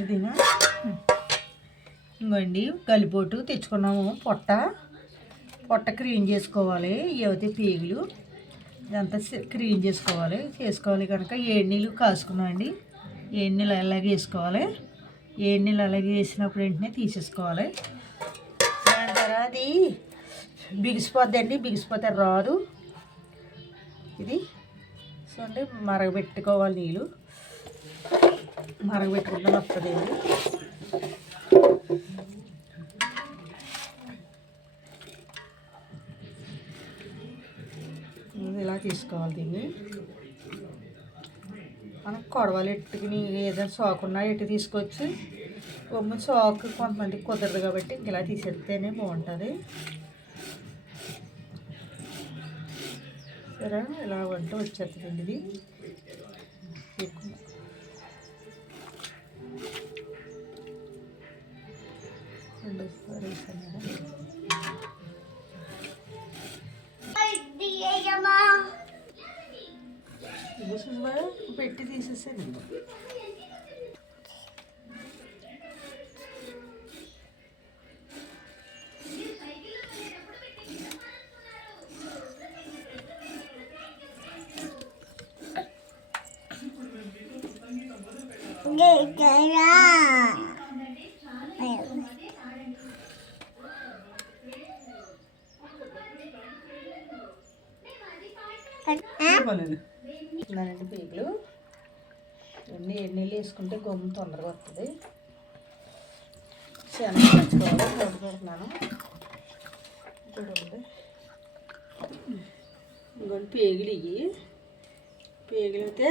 ఇదినా ఇంకోండి కలిపోటు తెచ్చుకున్నాము. పొట్ట క్లీన్ చేసుకోవాలి. ఇవైతే పేగులు ఇదంతా క్లీన్ చేసుకోవాలి కనుక 7 నీళ్ళు కాసుకున్నామండి. 7 నీళ్ళు అలాగే వేసుకోవాలి. 7 నీళ్ళు అలాగే వేసినప్పుడు వెంటనే తీసేసుకోవాలి. దాని తర్వాత అది బిగిసిపోద్దండి. బిగిసిపోతే రాదు. ఇది చూడండి, మరగబెట్టుకోవాలి. నీళ్ళు మరగబెట్టుకుంటే వస్తుందండి. ఇలా తీసుకోవాలి. దీన్ని మనం కొడవలు ఎట్టుకుని ఏదైనా సోకున్నా ఎట్టు తీసుకోవచ్చు. బొమ్మ సోకు కొంతమందికి కుదరదు కాబట్టి ఇలా తీసేస్తేనే బాగుంటుంది. సరే, ఇలా వంట వచ్చేస్తుందండి. ఇది పెట్టి తీసేసాను. ఉన్నానండి పేగులు ఇవన్నీ 7 నీళ్ళు వేసుకుంటే గొమ్ము తొందరగా వస్తుంది. శనగ తెచ్చుకోవాలి. పెడుతున్నాను. ఇంకొన్ని పేగులు పేగులు అయితే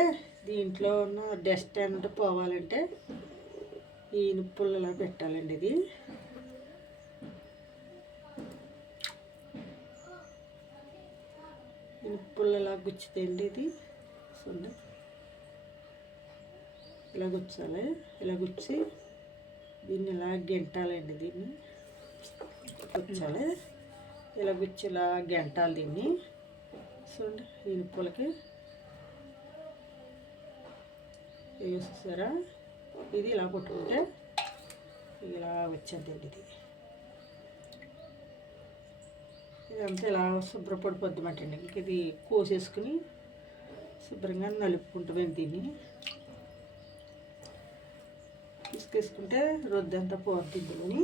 దీంట్లో ఉన్న డస్ట్ అంటే పోవాలంటే ఈ నుప్పులు ఇలా పెట్టాలండి. ఇది నిప్పులు ఇలా గుచ్చుతాయండి. ఇది చూడండి, ఇలా గుచ్చాలి. ఇలా గుచ్చి దీన్ని ఇలా గెంటాలండి. దీన్ని గుచ్చాలి. ఇలా గుచ్చి ఇలా గెంటాలి. దీన్ని చూడండి, ఈ నిప్పులకి వేసేసారా. ఇది ఇలా కొట్టుకుంటే ఇలా వచ్చేద్దండి. ఇదంతా ఇలా శుభ్రపడిపోద్దామంటండి. ఇంక ఇది కోసేసుకుని శుభ్రంగా నలుపుకుంటామండి. దీన్ని తీసుకేసుకుంటే రొద్దంతా పోతుందని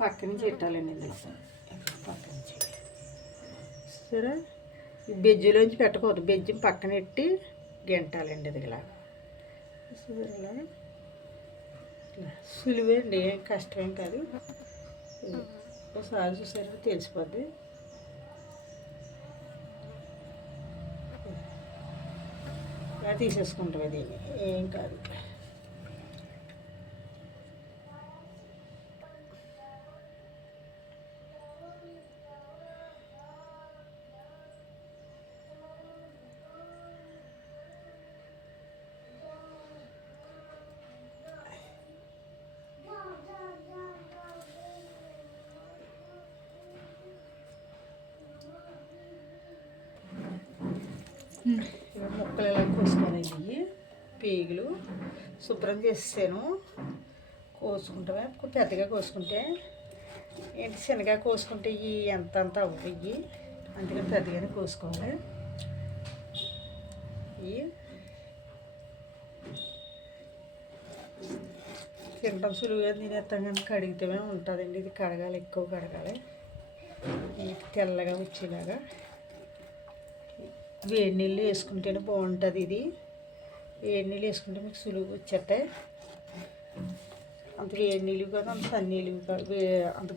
పక్క నుంచి పెట్టాలండి. ఇందులో పక్క నుంచి సరే, ఈ బెజ్జిలోంచి పెట్టకూడదు. బెజ్జి పక్కన పెట్టి గెంటాలండి. అది ఇలా ఇలా సులువే అండి, ఏం కష్టమేం కాదు. ఒకసారి చూసారు తెలిసిపోద్ది. ఇలా తీసేసుకుంటాం. అది ఏం కాదు. ముక్కలు ఇలా కోసుకోవాలండి. పేగులు శుభ్రం చేసాను. కోసుకుంటామే పెద్దగా కోసుకుంటే ఏంటి, శనగ కోసుకుంటే ఇవి ఎంత అవ్వయి. అందుకని పెద్దగానే కోసుకోవాలి. ఇవి తినడం సులువుగా తినేస్తాం కానీ కడిగితే ఉంటుందండి. ఇది కడగాలి, ఎక్కువ కడగాలి. తెల్లగా వచ్చేలాగా వేడి నీళ్ళు వేసుకుంటేనే బాగుంటుంది. ఇది వేడి నీళ్ళు వేసుకుంటే మీకు సులువుగా వచ్చేస్తాయి. అంత వేడి నీళ్ళు కాదు, అంత సన్నీళ్ళు కాదు. అంత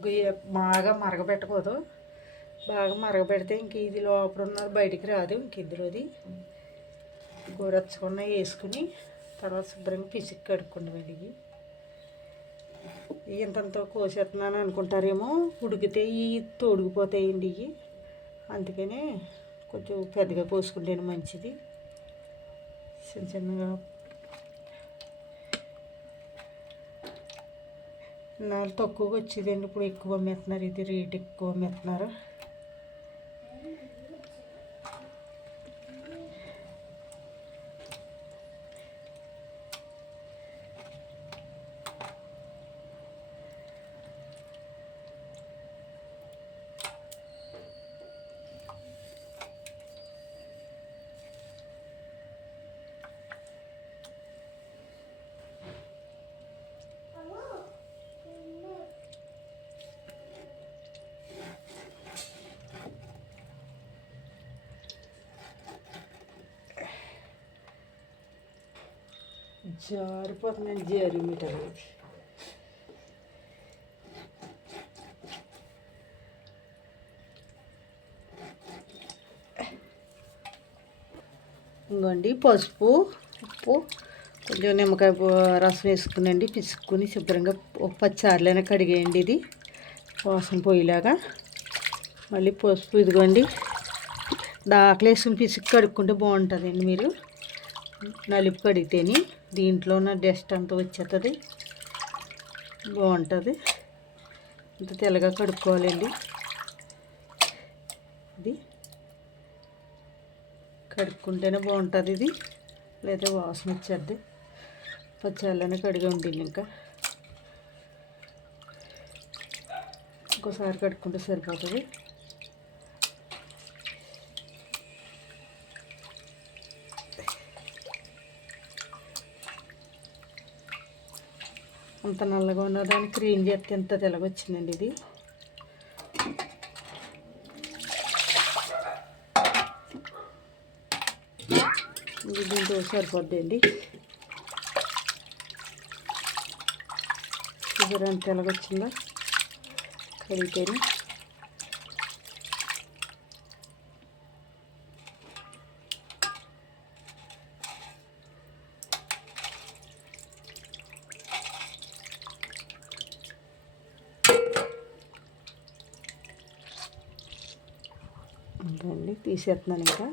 బాగా మరగబెట్టకూడదు. బాగా మరగబెడితే ఇంక ఇది లోపల ఉన్నది బయటికి రాదు. ఇంక ఇందులోది గోరచ్చకుండా వేసుకుని తర్వాత శుభ్రంగా పిసికి కడుక్కుంటామండి. ఇవి ఇంతంతో కోసేస్తున్నాను అనుకుంటారేమో, ఉడికితే ఇవి తోడుకుపోతాయండి. ఇవి అందుకనే కొంచెం పెద్దగా కోసుకుంటేనే మంచిది. చిన్న చిన్నగా నాలుగు తక్కువగా వచ్చేదండి. ఇప్పుడు ఎక్కువ అమ్మేస్తున్నారు. ఇది రేట్ ఎక్కువ అమ్మేస్తున్నారు. జారిపోతుందండి జారి మీటర్. ఇంకోండి పసుపు, ఉప్పు, కొంచెం నిమ్మకాయ రసం వేసుకునండి, పిసుక్కుని శుభ్రంగా ఒక 10 సార్లైనా కడిగేయండి. ఇది వాసన పోయేలాగా. మళ్ళీ పసుపు ఇదిగోండి, దాకలు వేసుకుని పిసుక్కు కడుక్కుంటే బాగుంటుందండి. మీరు నలుపు కడిగితేని దీంట్లో ఉన్న డస్ట్ అంతా వచ్చేస్తుంది, బాగుంటుంది. ఇంత తెల్లగా కడుక్కోవాలండి. ఇది కడుక్కుంటేనే బాగుంటుంది. ఇది లేదా వాసన వచ్చేద్ది. పచ్చాలనే కడిగి ఉంటుంది. ఇంకోసారి కడుక్కుంటే సరిపోతుంది. అంత నల్లగా ఉన్నదాన్ని క్లీన్ చేస్తే ఎంత తెల్లగొచ్చిందండి. ఇది దీంతో సరిపోద్దండి. షుగర్ ఎంత తెల్లగొచ్చిందో కడిగితేనే. అండి తీసేస్తున్నాను. ఇంకా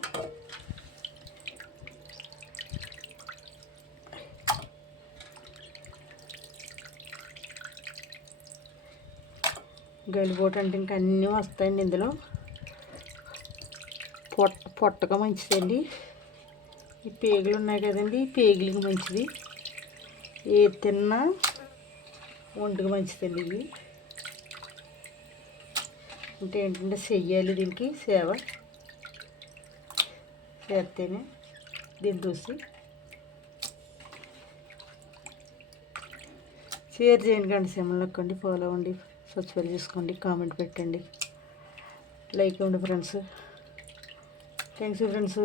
గలిపోటు అంటే ఇంకా అన్నీ వస్తాయండి. ఇందులో పొట్టగా మంచిదండి. ఈ పేగులు ఉన్నాయి కదండి, ఈ పేగులకి మంచిది. ఏది తిన్నా ఒంటికి మంచిదండి. ఇవి అంటే ఏంటంటే చెయ్యాలి, దీనికి సేవ చేస్తేనే దీన్ని చూసి షేర్ చేయండి, గంట సిమ్లో నొక్కండి, ఫాలో అవ్వండి, సబ్స్క్రైబ్ చేసుకోండి, కామెంట్ పెట్టండి, లైక్ ఇవ్వండి ఫ్రెండ్స్. Thanks friends.